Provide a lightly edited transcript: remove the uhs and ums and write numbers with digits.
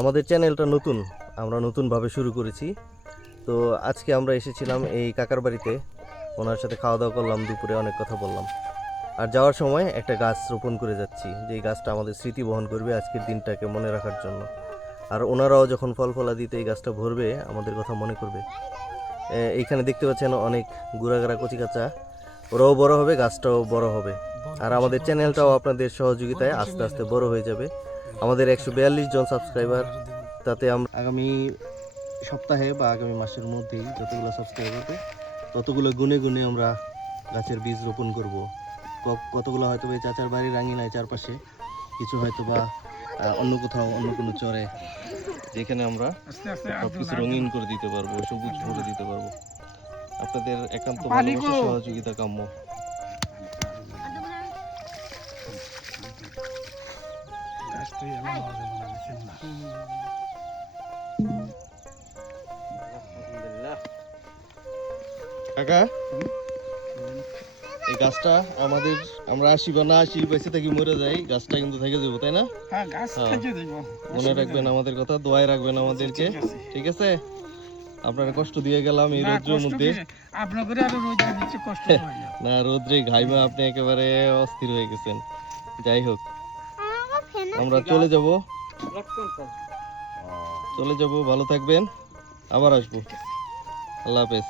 আমাদের চ্যানেলটা নতুন, আমরা নতুনভাবে শুরু করেছি। তো আজকে আমরা এসেছিলাম এই কাকার বাড়িতে, ওনার সাথে খাওয়া দাওয়া করলাম, দুপুরে অনেক কথা বললাম। আর যাওয়ার সময় একটা গাছ রোপণ করে যাচ্ছি, যেই গাছটা আমাদের স্মৃতি বহন করবে আজকের দিনটাকে মনে রাখার জন্য। আর ওনারাও যখন ফল ফলা দিতে এই গাছটা ভরবে আমাদের কথা মনে করবে। এইখানে দেখতে পাচ্ছেন অনেক গুড়াগাড়া কচি কাঁচা, ওরাও বড় হবে, গাছটাও বড় হবে। আর আমাদের চ্যানেলটাও আপনাদের সহযোগিতায় আস্তে আস্তে বড় হয়ে যাবে। আমাদের 142 জন সাবস্ক্রাইবার, তাতে আমরা আগামী সপ্তাহে বা আগামী মাসের মধ্যেই যতগুলো সাবস্ক্রাইবার হবে ততগুলো গুনে গুনে আমরা গাছের বীজ রোপণ করব। কতগুলো হয়তো এই চাচার বাড়ির আঙিনায় চারপাশে, কিছু হয়তো বা অন্য কোথাও অন্য কোনো চরে, যেখানে আমরা সবকিছু রঙিন করে দিতে পারবো, সবুজ করে দিতে পারবো। আপনাদের একান্ত ভালোবাসা সহযোগিতা কাম্য। কাকা, এই গাছটা আমাদের, আমরা আসি বা না আসি, বেঁচে থাকি মরে যাই, গাছটা কিন্তু থেকে যাবো, তাই না? হ্যাঁ, গাছ থেকে দিব। মনে রাখবেন আমাদের কথা, দোয়ায় রাখবেন আমাদেরকে, ঠিক আছে? আপনারা কষ্ট দিয়ে গেলাম এই রোদ্রের মধ্যে। আপনাদের আরো রোদ দিচ্ছে, কষ্ট হয় না। না, রোদ্রে ঘাইমা আপনি একেবারে অস্থির হয়ে গেছেন। যাই হোক, আমরা চলে যাব, ভালো থাকবেন, আবার আসবো। আল্লাহ হাফেজ।